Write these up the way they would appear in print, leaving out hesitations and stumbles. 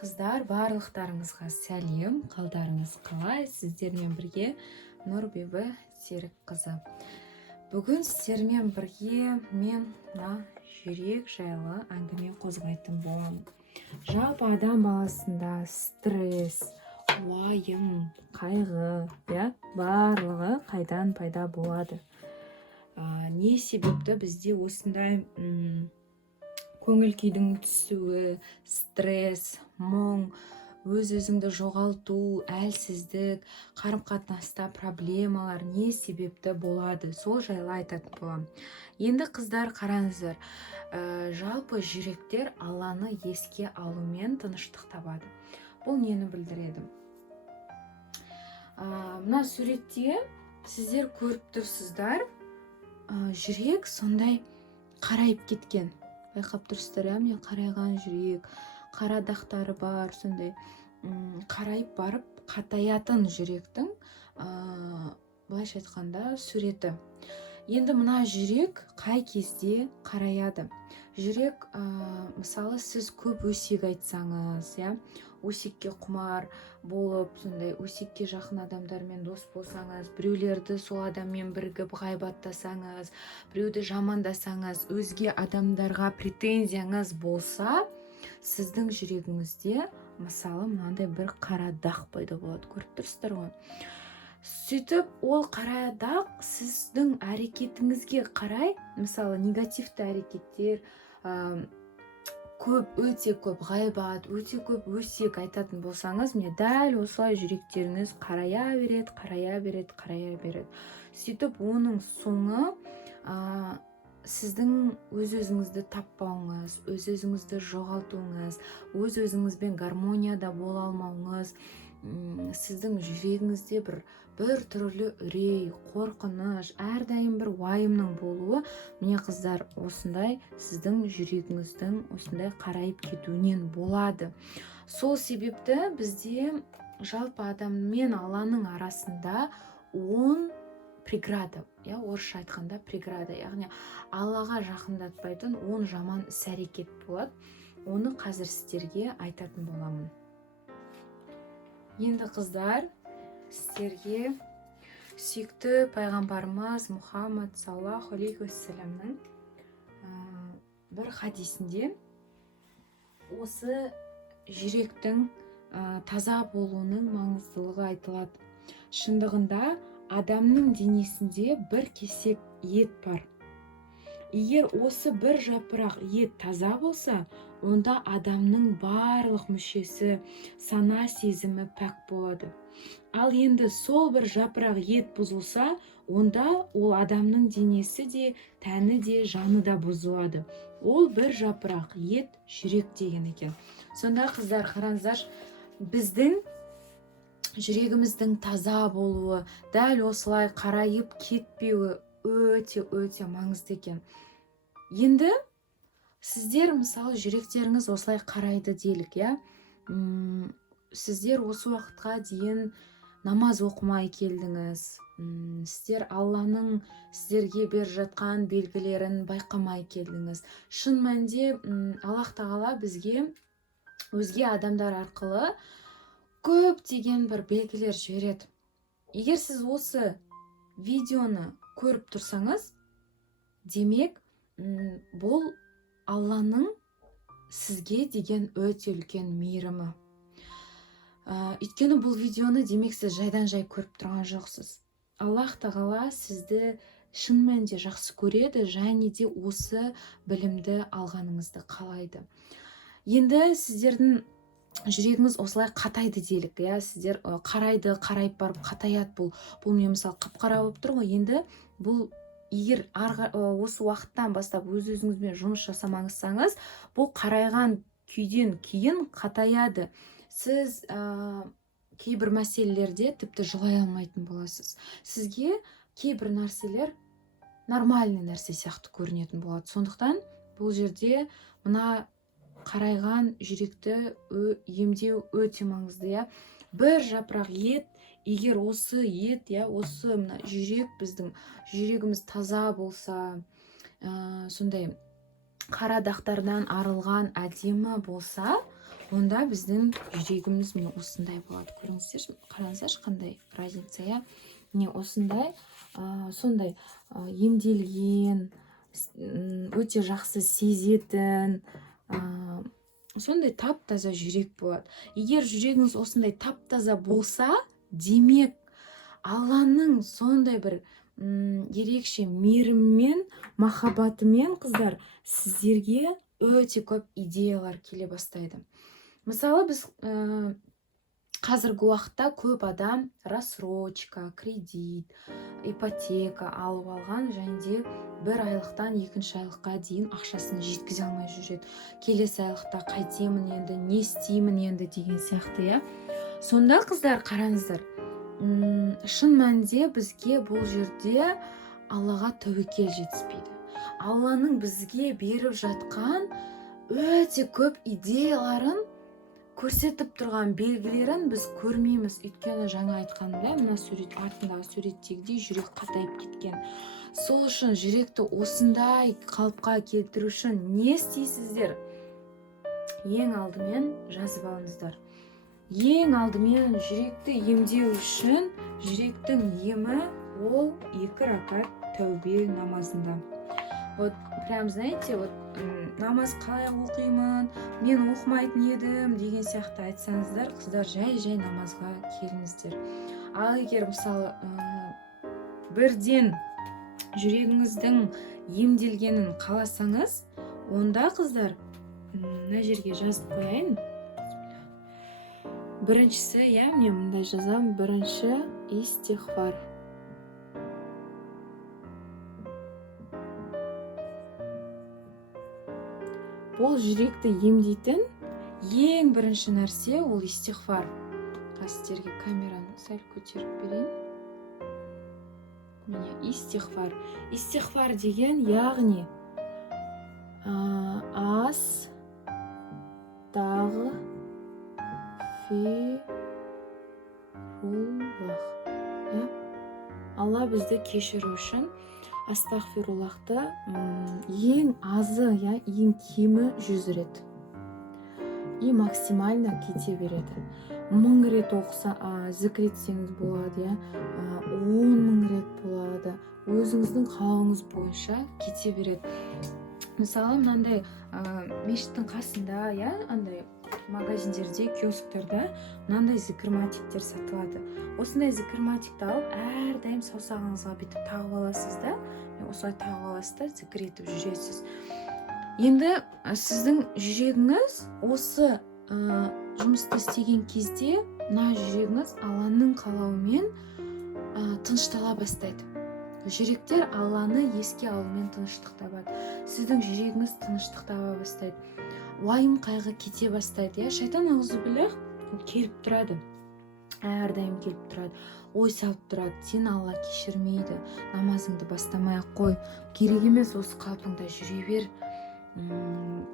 Қыздар, барлықтарыңызға сәлем, қалдарыңыз қалай? Сіздермен бірге Нұрбибі Серікқызы. Бүгін сіздермен бірге мен жүрек жайлы әңгіме қозғайтын боламын. Жалпы адам баласында стресс, уайым, қайғы, барлығы қайдан пайда болады? Не себепті бізде осындай көңіл күйдің түсуі, стресс, мұң, өз-өзіңді жоғалту, әлсіздік, қарым-қатынаста проблемалар не себепті болады? Сол жайлы айтатын боламын. Енді қыздар, қараңыздар, жалпы жүректер Алланы еске алумен тыныштық табады. Бұл нені білдіреді? Мына суретте сіздер көріп тұрсыздар, жүрек сондай қарайып кеткен. Байқап тұрсыздар, міне қарайған жүрек, қара дақтары бар, сондай қарайып барып қатаятын жүректің былайша айтқанда суреті. Енді мына жүрек қай кезде қараяды? Жүрек, мысалы, сіз көп өсек айтсаңыз, өсекке құмар болып, сондай өсекке жақын адамдармен дос болсаңыз, біреулерді сол адаммен бірігіп ғайбаттасаңыз, біреуді жамандасаңыз, өзге адамдарға претензияңыз болса, сіздің жүрегіңізде, мысалы, мынандай бір қара дақ пайда болады. Көріп тұрсыздар ғой? Сөйтіп, ол қара дақ сіздің әрекетіңізге қарай, мысалы, негативті әрекеттер, өте көп ғайбат, өте көп өсек айтатын болсаңыз, міне дәл осылай жүректеріңіз қарая береді. Сөйтіп, оның соңы сіздің өз-өзіңізді таппауыңыз, өз-өзіңізді жоғалтуыңыз, өз-өзіңізбен гармонияда бола алмауыңыз, сіздің жүрегіңізде бір түрлі үрей, қорқыныш, әрдайым бір уайымның болуы, міне қыздар, осындай сіздің жүрегіңіздің осындай қарайып кетуінен болады. Сол себепті бізде жалпы адам мен Алланың арасында 10 преграда, орысша айтқанда преграда, яғни Аллаға жақындатпайтын 10 жаман іс-әрекет болады. Оны қазір сіздерге айтатын боламын. Енді қыздар, сіздерге сүйікті пайғамбарымыз Мұхаммад саллаллаху алейхи уассаламның бір хадисінде осы жүректің таза болуының маңыздылығы айтылады. Шындығында адамның денесінде бір кесек ет бар. Егер осы бір жапырақ ет таза болса, онда адамның барлық мүшесі, сана сезімі пәк болады. Ал енді сол бір жапырақ ет бұзылса, онда ол адамның денесі де, тәні де, жаны да бұзылады. Ол бір жапырақ ет жүрек деген екен. Сонда қыздар, қараңыздар, біздің жүрегіміздің таза болуы, дәл осылай қарайып кетпеуі өте маңызды екен. Енді сіздер, мысалы, жүректеріңіз осылай қарайды делік, сіздер осы уақытқа дейін намаз оқымай келдіңіз, сіздер Алланың сіздерге беріп жатқан белгілерін байқамай келдіңіз. Шын мәнінде Аллах тағала бізге өзге адамдар арқылы көптеген бір белгілер жібереді. Егер сіз осы видеоны көріп тұрсаңыз, демек бұл Алланың сізге деген өте үлкен мейірімі. Өйткені бұл видеоны демек сіз жайдан-жай көріп тұрған жоқсыз. Аллах тағала сізді шын мәнінде жақсы көреді, және де осы білімді алғаныңызды қалайды. Енді сіздердің жүрегіңіз осылай қатайды делік, сіздер қарайып барып қатаят, бұл мен мысалы қап-қара болып тұр ғой. Енді бұл егер осы уақыттан бастап өз-өзіңізбен жұмыс жасамаңызсаңыз, бұл қарайған күйден кейін қатаяды. Сіз кейбір мәселелерде тіпті жылай алмайтын боласыз. Сізге кейбір нәрселер нормальный нәрсе сияқты көрінетін болады. Сондықтан бұл жерде мына қарайған жүректі емдеу өте маңызды. Бір жапырақ ет, егер осы ет, осы мына жүрек, біздің жүрегіміз таза болса, сондай қара дақтардан арылған әдемі болса, онда біздің жүрегіміз міне осындай болады. Көріңіздерші, қараңыздаршы қандай разница, иә. Міне осындай, сондай емделген, өте жақсы сезетін, сондай тап-таза жүрек болады. Егер жүрегіңіз осындай тап-таза болса, демек Алланың сондай бір ерекше мейіріммен, махаббатымен, қыздар, сіздерге өте көп идеялар келе бастайды. Мысалы, біз қазіргі уақытта көп адам рассрочка, кредит, ипотека алып алған, және де бір айлықтан екінші айлыққа дейін ақшасын жеткізе алмай жүреді. Келесі айлықта қайтемін енді, не істеймін енді деген сияқты, иә. Сонда, қыздар, қараңыздар, шын мәнінде бізге бұл жерде Аллаға тәуекел жетіспейді. Алланың бізге беріп жатқан өте көп идеяларын, көрсетіп тұрған белгілерін біз көрмейміз. Өйткені жаңа айтқанымдай, мына сурет, артындағы суреттегідей жүрек қатайып кеткен. Сол үшін жүректі осындай қалыпқа келтіру үшін не істейсіздер? Ең алдымен жазып алыңыздар. Ең алдымен жүректі емдеу үшін жүректің емі ол 2 ракат тәубе намазында. Вот прям, знаете, вот намаз қалай оқимын, мен оқымайтын едім деген сияқты айтсаңыздар, қыздар, жай намазға келіңіздер. Ал егер мысалы бірден жүрегіңіздің емделгенін қаласаңыз, онда, қыздар, мына жерге жазып қояйын. Біріншісі, иә, мен мындай жазам, бірінші истихфар. Ол жүректі емдейтін ең бірінші нәрсе ол истихфар. Сіздерге камераны сәл көтеріп берейін. Міне, истихфар. Истихфар деген, яғни Алла бізді кешіру үшін астағфируллахты ең азы, ең кемі 100 рет. И максимально кете береді. 1000 рет оқса, зікір етсеңіз болады, 10.000 рет болады. Өзіңіздің қалауыңыз бойынша кете береді. Мысалы, мынандай мешіттің қасында, андай магазиндерде, киосктарда мынандай зікірматиктер сатылады. Осындай зікірматикті алып, әрдайым саусағыңызға бүйтіп тағып аласыз да, осылай тағып аласыз да, зікір етіп жүресіз. Енді сіздің жүрегіңіз осы жұмысты істеген кезде, мына жүрегіңіз Алланың қалауымен тыныштала бастайды. Жүректер Алланы еске алумен тыныштық табады. Сіздің жүрегіңіз тыныштық таба бастайды. Уайым қайғы кете бастайды. Шайтан аузубилlah келіп тұрады. Әрдайым келіп тұрады. Ой салып тұрады. Сен Алла кешірмейді. Намазыңды бастамай-ақ қой. Керек емес, осы қалпыңда жүре бер.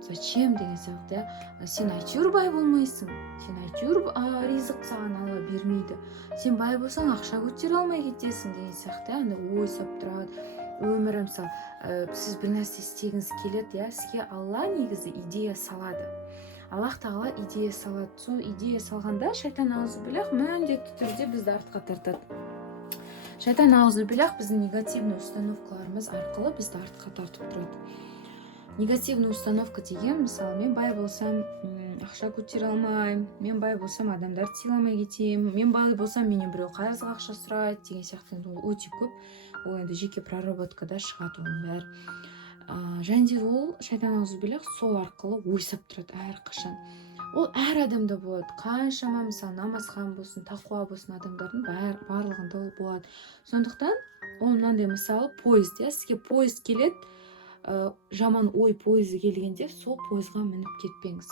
Зачем деген сияқты. Сен әйтеуір бай болмайсың. Сен әйтеуір ризық саған Алла бермейді. Сен бай болсаң ақша көтере алмай кетесің деген сияқты. Ой салып тұрады. Өмірі, мысалы, сіз бір нәрсе істегіңіз келеді, сізге Алла негізі идея салады. Аллах тағала идея салады. Сол идея салғанда шайтан аузубилlah міндетті түрде бізді артқа тартады. Шайтан аузубилlah біздің негативный установкаларымыз арқылы бізді артқа тартып тұрады. Негативный установка деген, мысалы, мен бай болсам, ақша көтере алмаймын, мен бай болсам, адамдар сыйламай кетемін, мен бай болсам, менен біреу қарызға ақша сұрайды деген сияқты өте көп. Ол енді жеке проработкада шығады оның бәрі. Және де ол шайтан аузубилlah сол арқылы ойсап тұрады әрқашан. Ол әр адамда болады. Қаншама, мысалы, намазхан болсын, тақуа болсын адамдардың барлығында ол болады. Сондықтан ол мынандай, мысалы, поезд, сізге поезд келеді, жаман ой пойызы келгенде сол пойызға мініп кетпеңіз.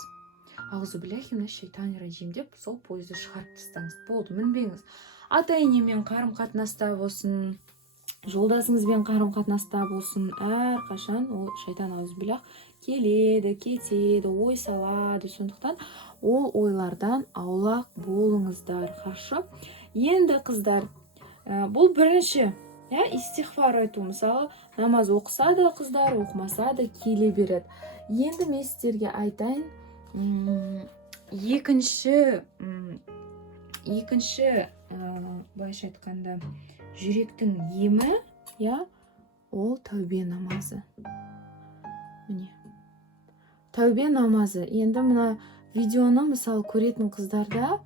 Аузубилляхи минаш шайтани раджим деп сол пойызды шығарып тастаңыз. Болды, мінбеңіз. Ата-енемен қарым-қатынаста болсын, жолдасыңызбен қарым-қатынаста болсын, әрқашан ол шайтан аузубиллях келеді, кетеді, ой салады. Сондықтан ол ойлардан аулақ болыңыздар. Хорошо? Енді, қыздар, бұл бірінші истихфар айту. Мысалы, намаз оқыса да қыздар, оқымаса да келе береді. Енді мен сіздерге айтайын, екінші былайша айтқанда жүректің емі, ол тәубе намазы. Міне. Тәубе намазы. Енді мына видеоны мысалы көретін қыздарда,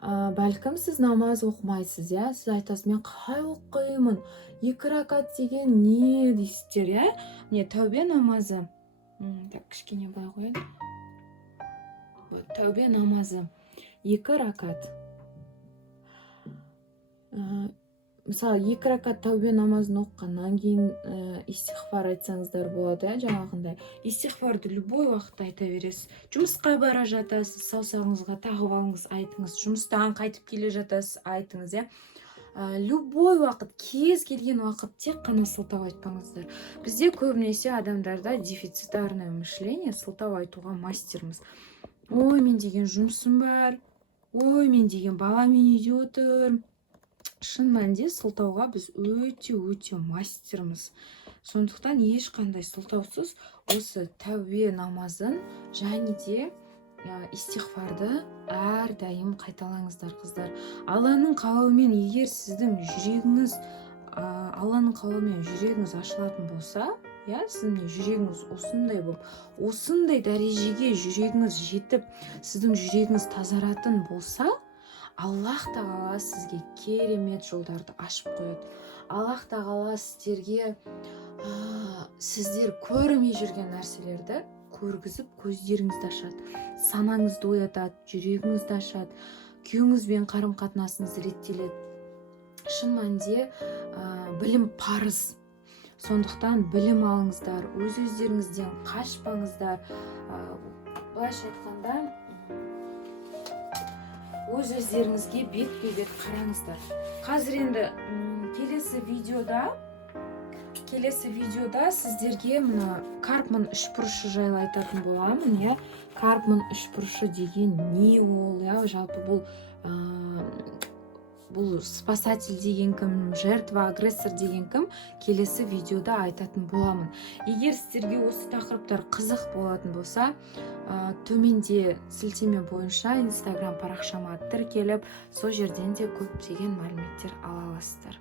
бәлкім сіз намаз оқымайсыз, сіз айтасыз, мен қалай оқимын, 2 ракат деген не дейсіздер, Міне, тәубе намазы. Так, кішкене былай қояйын. Тәубе намазы 2 ракат. Мысалы 2 ракат тәубе намазын оққаннан кейін истихфар айтсаңыздар болады, жаңағындай. Истихфарды любой уақытта айта бересіз. Жұмысқа бара жатасыз, саусағыңызға тағып алыңыз, айтыңыз. Жұмыстан қайтып келе жатасыз, айтыңыз, любой уақыт, кез келген уақыт тек қана сылтау айтпаңыздар. Бізде көбінесе адамдарда дефицитарное мышление, сылтау айтуға мастерміз. Ой, мен деген жұмысым бар. Ой, мен деген баламен үйде отыр. Шын мәнінде сылтауға біз өте мастерміз. Сондықтан ешқандай сылтаусыз осы тәубе намазын және де истихфарды әрдайым қайталаңыздар, қыздар. Алланың қалауымен, егер сіздің жүрегіңіз Алланың қалауымен жүрегіңіз ашылатын болса, сіздің жүрегіңіз осындай болып, осындай дәрежеге жүрегіңіз жетіп, сіздің жүрегіңіз тазаратын болса, Аллах тағала сізге керемет жолдарды ашып қояды. Аллах тағала сіздерге сіздер көрмей жүрген нәрселерді көргізіп, көздеріңізді ашады, санаңызды оятады, жүрегіңізді ашады, күйеуіңізбен қарым-қатынасыңыз реттеледі. Шын мәнінде білім парыз. Сондықтан білім алыңыздар, өз-өздеріңізден қашпаңыздар. Былайша айтқанда, өз-өздеріңізге бетпе-бет қараңыздар. Қазір енді келесі видеода сіздерге мына Карпман үшбұрышы жайлы айтатын боламын. Карпман үшбұрышы деген не ол? Жалпы бұл спасатель деген кім, жертва, агрессор деген кім, келесі видеода айтатын боламын. Егер сіздерге осы тақырыптар қызық болатын болса, төменде сілтеме бойынша Instagram парақшама тіркеліп, сол жерден де көптеген мәліметтер ала аласыздар.